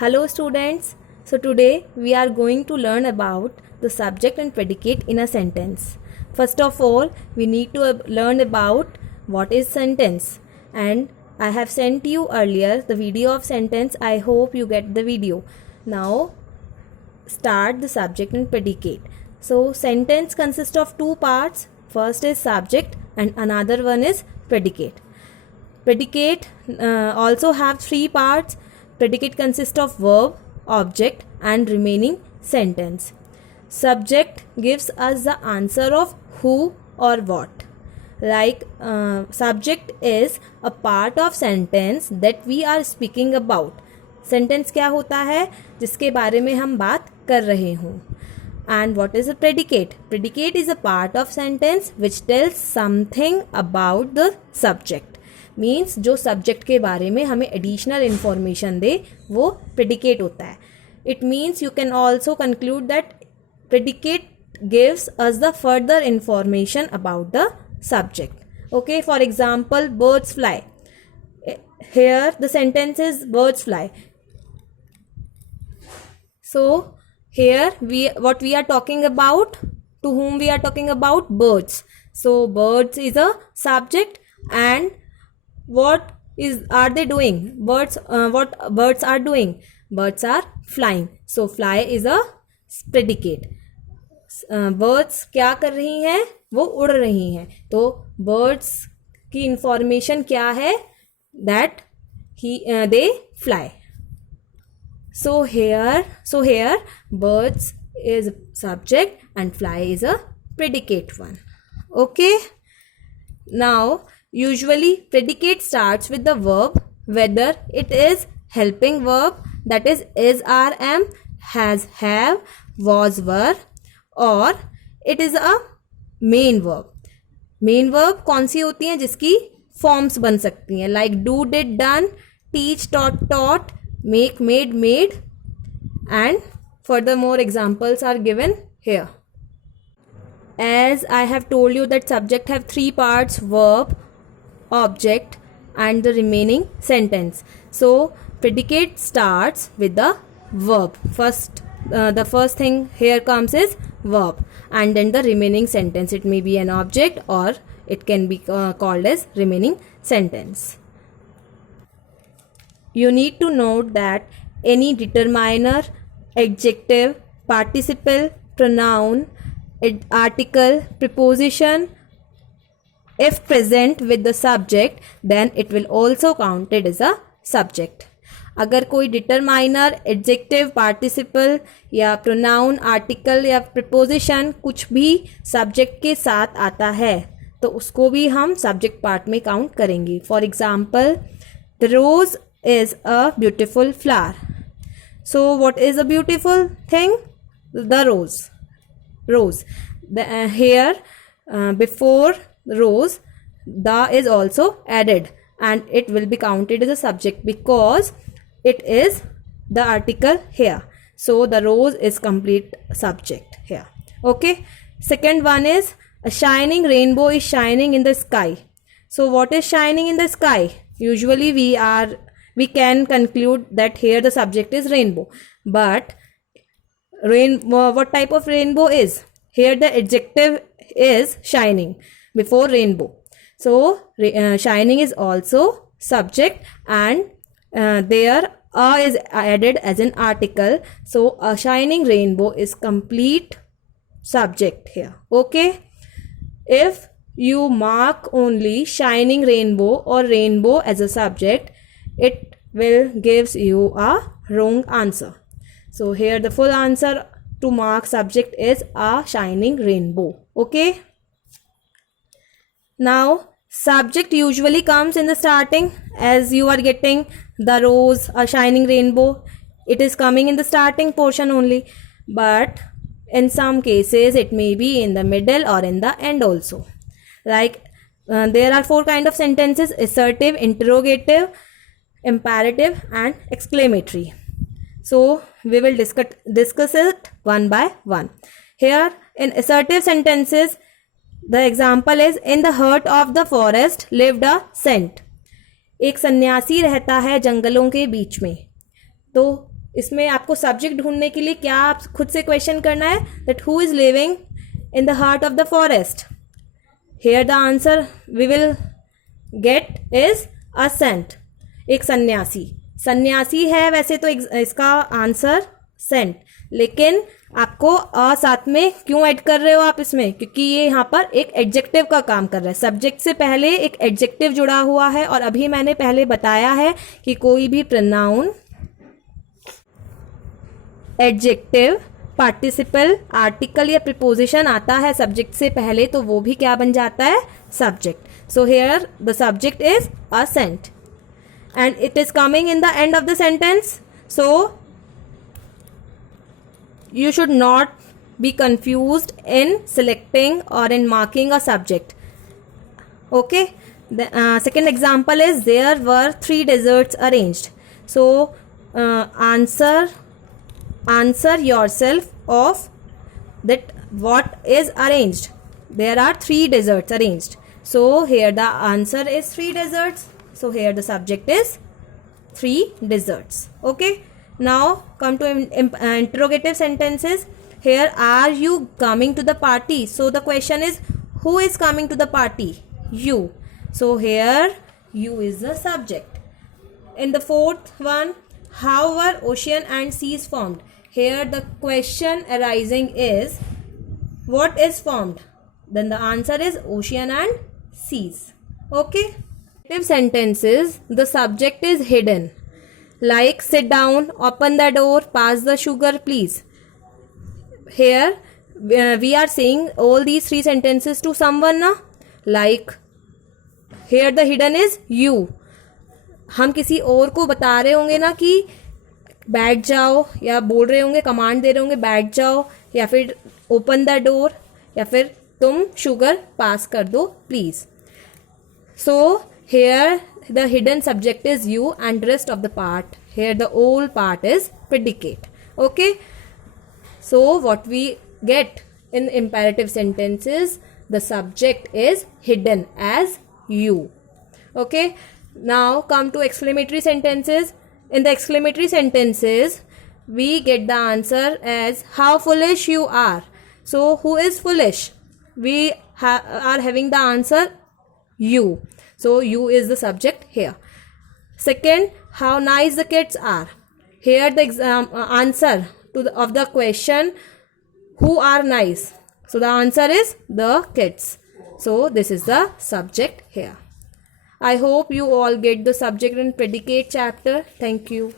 Hello students. So today we are going to learn about the subject and predicate in a sentence. First of all, we need to learn about what is sentence, and I have sent you earlier the video of sentence. I hope you get the video. Now start the subject and predicate. So sentence consists of two parts. First is subject and another one is predicate. Predicate also have three parts. Predicate consists of verb, object and remaining sentence. Subject gives us the answer of who or what. Like subject is a part of sentence that we are speaking about. Sentence क्या होता है जिसके बारे में हम बात कर रहे हों. And what is a predicate? Predicate is a part of sentence which tells something about the subject. Means जो सब्जेक्ट के बारे में हमें एडिशनल इन्फॉर्मेशन दे वो प्रेडिकेट होता है. It means you can also conclude that predicate gives us the further information about the subject. Okay, for example birds fly. Here the sentence is birds fly. So here what we are talking about, to whom we are talking about? Birds. So birds is a subject, and what are they doing? What birds are doing? Birds are flying. So fly is a predicate. Birds क्या कर रही हैं? वो उड़ रही हैं. तो birds की इंफॉर्मेशन क्या है? That they fly. So here birds is subject and fly is a predicate one. Okay. Now usually predicate starts with the verb, whether it is helping verb, that is, are, am, has, have, was, were, or it is a main verb. Main verb कौन सी होती हैं जिसकी forms बन सकती हैं? Like do, did, done, teach, taught, make, made, and furthermore examples are given here. As I have told you that subject have three parts: verb, object and the remaining sentence. So predicate starts with the verb. The first thing here comes is verb, and then the remaining sentence. It may be an object or it can be called as remaining sentence. You need to note that any determiner, adjective, participle, pronoun, article, preposition, if present with the subject, then it will also counted as a subject. अगर कोई determiner, adjective, participle या pronoun, article या preposition कुछ भी subject के साथ आता है तो उसको भी हम सब्जेक्ट पार्ट में काउंट करेंगे. For example, the rose is a beautiful flower. So what is a beautiful thing? The rose. Here before rose, the is also added and it will be counted as a subject because it is the article here. So the rose is complete subject here. Okay. Second one is a shining rainbow is shining in the sky. So what is shining in the sky? Usually we can conclude that here the subject is rainbow, but what type of rainbow is? Here the adjective is shining before rainbow. So shining is also subject, and there is added as an article. So a shining rainbow is complete subject here. Okay. If you mark only shining rainbow or rainbow as a subject, it will gives you a wrong answer. So here the full answer to mark subject is a shining rainbow. Okay. Now subject usually comes in the starting, as you are getting the rose, a shining rainbow. It is coming in the starting portion only, but in some cases it may be in the middle or in the end also. Like there are four kind of sentences: assertive, interrogative, imperative and exclamatory. So we will discuss it one by one. Here in assertive sentences, the example is, in the heart of the forest lived a saint. एक सन्यासी रहता है जंगलों के बीच में. तो इसमें आपको सब्जेक्ट ढूंढने के लिए क्या आप खुद से क्वेश्चन करना है, that who is living in the heart of the forest. Here the answer we will get is a saint. एक सन्यासी. सन्यासी है वैसे तो इसका आंसर सेंट, लेकिन आपको अ साथ में क्यों ऐड कर रहे हो आप इसमें, क्योंकि ये यहाँ पर एक एडजेक्टिव का काम कर रहा है. सब्जेक्ट से पहले एक एडजेक्टिव जुड़ा हुआ है, और अभी मैंने पहले बताया है कि कोई भी प्रोनाउन, एडजेक्टिव, पार्टिसिपल, आर्टिकल या प्रीपोजिशन आता है सब्जेक्ट से पहले तो वो भी क्या बन जाता है, subject. So here the subject is a saint and it is coming in the end of the sentence, so you should not be confused in selecting or in marking a subject. Okay, the second example is there were 3 desserts arranged. So answer yourself of that what is arranged. There are 3 desserts arranged, so here the answer is 3 desserts. So here the subject is 3 desserts. Okay, now come to interrogative sentences. Here, are you coming to the party? So the question is, who is coming to the party? You. So here you is the subject. In the fourth one, how were ocean and seas formed? Here the question arising is, what is formed? Then the answer is ocean and seas. Okay. Sentences, the subject is hidden, like sit down, open the door, pass the sugar please. Here we are saying all these 3 sentences to someone na, like here the hidden is you. हम किसी और को बता रहे होंगे ना कि बैठ जाओ, या बोल रहे होंगे, कमांड दे रहे होंगे बैठ जाओ, या फिर ओपन द डोर, या फिर तुम शुगर पास कर दो please. So here the hidden subject is you and rest of the part, here the whole part is predicate. Okay, so what we get in imperative sentences, the subject is hidden as you. Okay, now come to exclamatory sentences. In the exclamatory sentences we get the answer as how foolish you are. So who is foolish? We are having the answer you. So you is the subject here. Second, how nice the kids are. Here the answer to of the question, who are nice. So the answer is the kids. So this is the subject here. I hope you all get the subject and predicate chapter. Thank you.